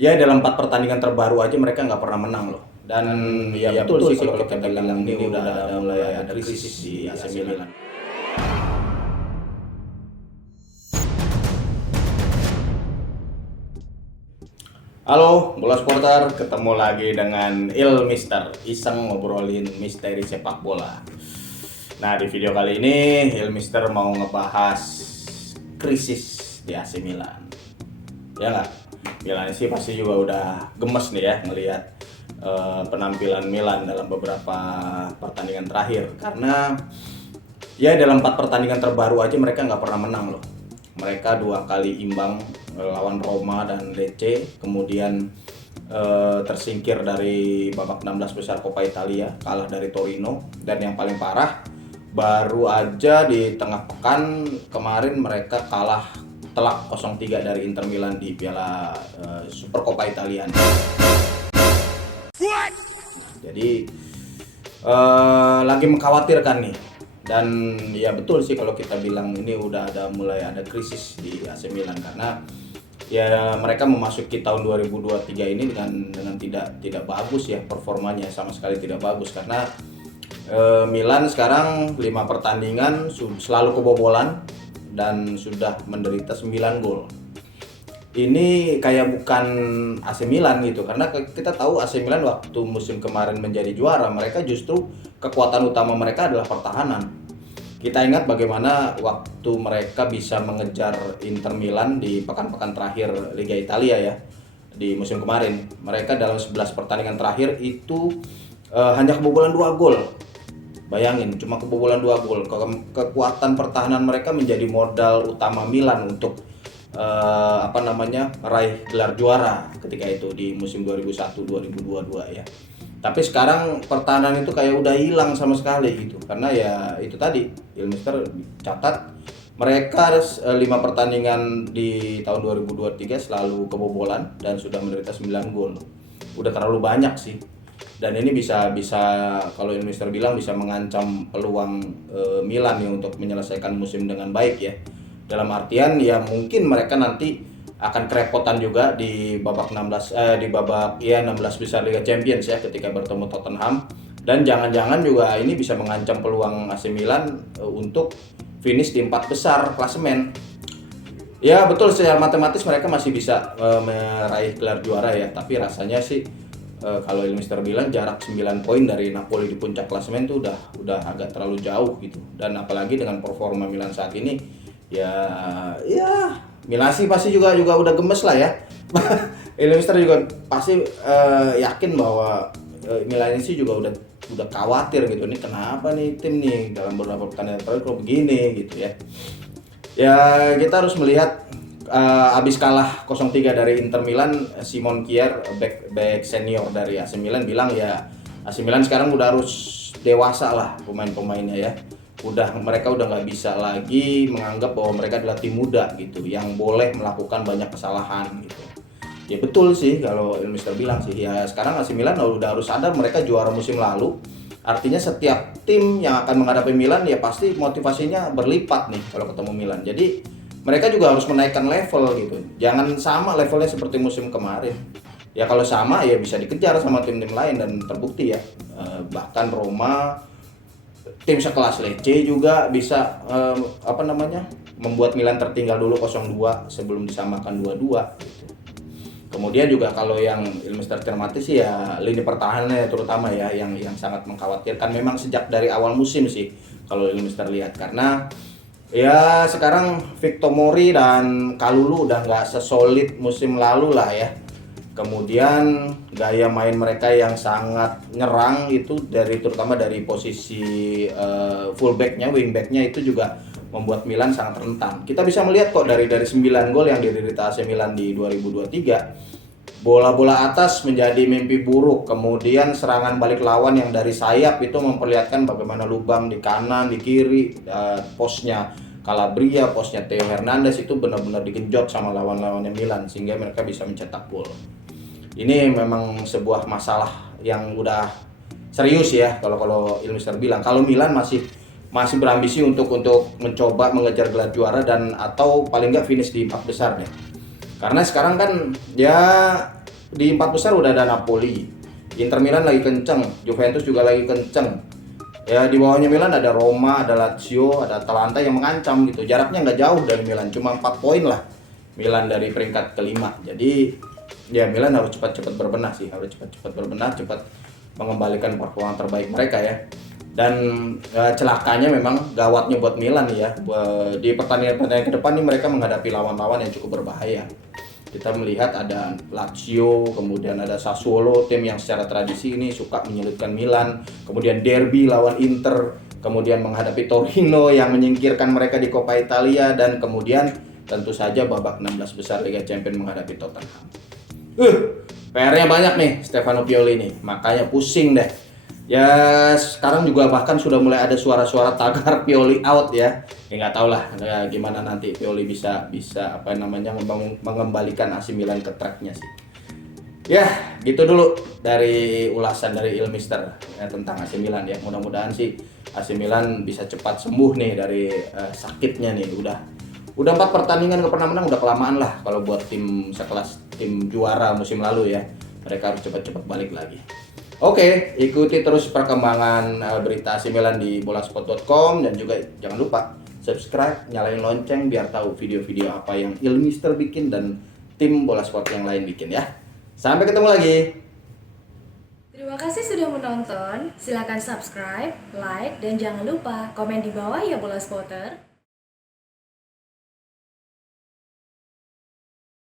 Ya dalam 4 pertandingan terbaru aja mereka nggak pernah menang loh. Dan ya betul sih kalau kita bilang ini udah ada mulai ada krisis di AC Milan. Halo, bola supporter, ketemu lagi dengan Mister Iseng ngobrolin misteri sepak bola. Nah, di video kali ini Mister mau ngebahas krisis di AC Milan. Ya nggak? Milan sih pasti juga udah gemes nih ya ngelihat penampilan Milan dalam beberapa pertandingan terakhir, karena ya dalam 4 pertandingan terbaru aja mereka nggak pernah menang loh. Mereka 2 kali imbang lawan Roma dan Lecce, kemudian tersingkir dari babak 16 besar Coppa Italia, kalah dari Torino, dan yang paling parah baru aja di tengah pekan kemarin mereka kalah telak 0-3 dari Inter Milan di Piala Super Coppa Italia. Jadi lagi mengkhawatirkan nih. Dan ya betul sih kalau kita bilang ini udah mulai ada krisis di AC Milan, karena ya mereka memasuki tahun 2023 ini dengan tidak bagus ya, performanya sama sekali tidak bagus, karena Milan sekarang 5 pertandingan selalu kebobolan dan sudah menderita 9 gol. Ini kayak bukan AC Milan gitu, karena kita tahu AC Milan waktu musim kemarin menjadi juara, mereka justru kekuatan utama mereka adalah pertahanan. Kita ingat bagaimana waktu mereka bisa mengejar Inter Milan di pekan-pekan terakhir Liga Italia ya, di musim kemarin. Mereka dalam 11 pertandingan terakhir itu hanya kebobolan 2 gol. Bayangin, cuma kebobolan 2 gol. Kekuatan pertahanan mereka menjadi modal utama Milan untuk meraih gelar juara ketika itu di musim 2001-2022 ya. Tapi sekarang pertahanan itu kayak udah hilang sama sekali gitu, karena ya itu tadi Mister catat mereka 5 pertandingan di tahun 2023 selalu kebobolan dan sudah menderita 9 gol. Udah terlalu banyak sih. Dan ini bisa kalau Mister bilang bisa mengancam peluang Milan ya untuk menyelesaikan musim dengan baik ya. Dalam artian ya mungkin mereka nanti akan kerepotan juga di babak 16 besar Liga Champions ya ketika bertemu Tottenham, dan jangan-jangan juga ini bisa mengancam peluang AC Milan untuk finish di 4 besar klasemen. Ya betul, secara matematis mereka masih bisa meraih gelar juara ya, tapi rasanya sih kalau Mister bilang jarak 9 poin dari Napoli di puncak klasemen itu udah agak terlalu jauh gitu. Dan apalagi dengan performa Milan saat ini ya Milan sih pasti juga udah gemes lah ya. Mister juga pasti yakin bahwa Milan sih juga udah khawatir gitu, ini kenapa nih tim nih dalam beberapa pertandingan terakhir kok begini gitu ya. Ya kita harus melihat abis kalah 0-3 dari Inter Milan, Simon Kjær, back senior dari AC Milan bilang ya AC Milan sekarang udah harus dewasa lah pemain-pemainnya ya. Mereka udah nggak bisa lagi menganggap bahwa mereka adalah tim muda gitu yang boleh melakukan banyak kesalahan gitu. Ya betul sih kalau Mister bilang sih ya, sekarang AC Milan udah harus sadar mereka juara musim lalu. Artinya setiap tim yang akan menghadapi Milan ya pasti motivasinya berlipat nih kalau ketemu Milan. Jadi mereka juga harus menaikkan level gitu. Jangan sama levelnya seperti musim kemarin. Ya kalau sama ya bisa dikejar sama tim-tim lain, dan terbukti ya. Bahkan Roma, tim sekelas Lecce juga bisa membuat Milan tertinggal dulu 0-2 sebelum disamakan 2-2 gitu. Kemudian juga kalau yang Mister cermati sih ya lini pertahanannya terutama ya yang sangat mengkhawatirkan memang sejak dari awal musim sih kalau Mister lihat, karena ya sekarang Victor Mori dan Kalulu udah nggak sesolid musim lalu lah ya. Kemudian gaya main mereka yang sangat nyerang itu terutama dari posisi fullbacknya, wingbacknya itu juga membuat Milan sangat rentan. Kita bisa melihat kok dari 9 gol yang diderita AC Milan di 2023, bola-bola atas menjadi mimpi buruk. Kemudian serangan balik lawan yang dari sayap itu memperlihatkan bagaimana lubang di kanan, di kiri, posnya Calabria, posnya Theo Hernandez itu benar-benar digenjot sama lawan-lawannya Milan sehingga mereka bisa mencetak gol. Ini memang sebuah masalah yang udah serius ya kalau Mister bilang. Kalau Milan masih berambisi untuk mencoba mengejar gelar juara dan atau paling nggak finish di 4 besar deh. Karena sekarang kan ya di empat besar udah ada Napoli, Inter Milan lagi kenceng, Juventus juga lagi kenceng. Ya di bawahnya Milan ada Roma, ada Lazio, ada Atalanta yang mengancam gitu. Jaraknya nggak jauh dari Milan, cuma 4 poin lah Milan dari peringkat kelima. Jadi ya Milan harus cepat-cepat berbenah sih, harus cepat-cepat berbenah, cepat mengembalikan performa terbaik mereka ya. Dan celakanya memang gawatnya buat Milan ya. Di pertandingan-pertandingan ke depan nih mereka menghadapi lawan-lawan yang cukup berbahaya. Kita melihat ada Lazio, kemudian ada Sassuolo, tim yang secara tradisi ini suka menyulitkan Milan, kemudian derby lawan Inter, kemudian menghadapi Torino yang menyingkirkan mereka di Coppa Italia, dan kemudian tentu saja babak 16 besar Liga Champions menghadapi Tottenham. PR-nya banyak nih Stefano Pioli nih, makanya pusing deh. Ya sekarang juga bahkan sudah mulai ada suara-suara tagar Pioli out ya. Ya nggak tahu lah ya, gimana nanti Pioli bisa apa namanya mengembalikan AC Milan ke tracknya sih. Ya gitu dulu dari ulasan dari Il Mister ya, tentang AC Milan ya. Mudah-mudahan sih AC Milan bisa cepat sembuh nih dari sakitnya nih. Udah 4 pertandingan nggak pernah menang, udah kelamaan lah kalau buat tim sekelas tim juara musim lalu ya. Mereka harus cepat-cepat balik lagi. Oke, ikuti terus perkembangan berita AC Milan di bolasport.com, dan juga jangan lupa subscribe, nyalain lonceng biar tahu video-video apa yang Il Mister bikin dan tim Bola Sport yang lain bikin ya. Sampai ketemu lagi. Terima kasih sudah menonton. Silakan subscribe, like, dan jangan lupa komen di bawah ya Bola Spotter.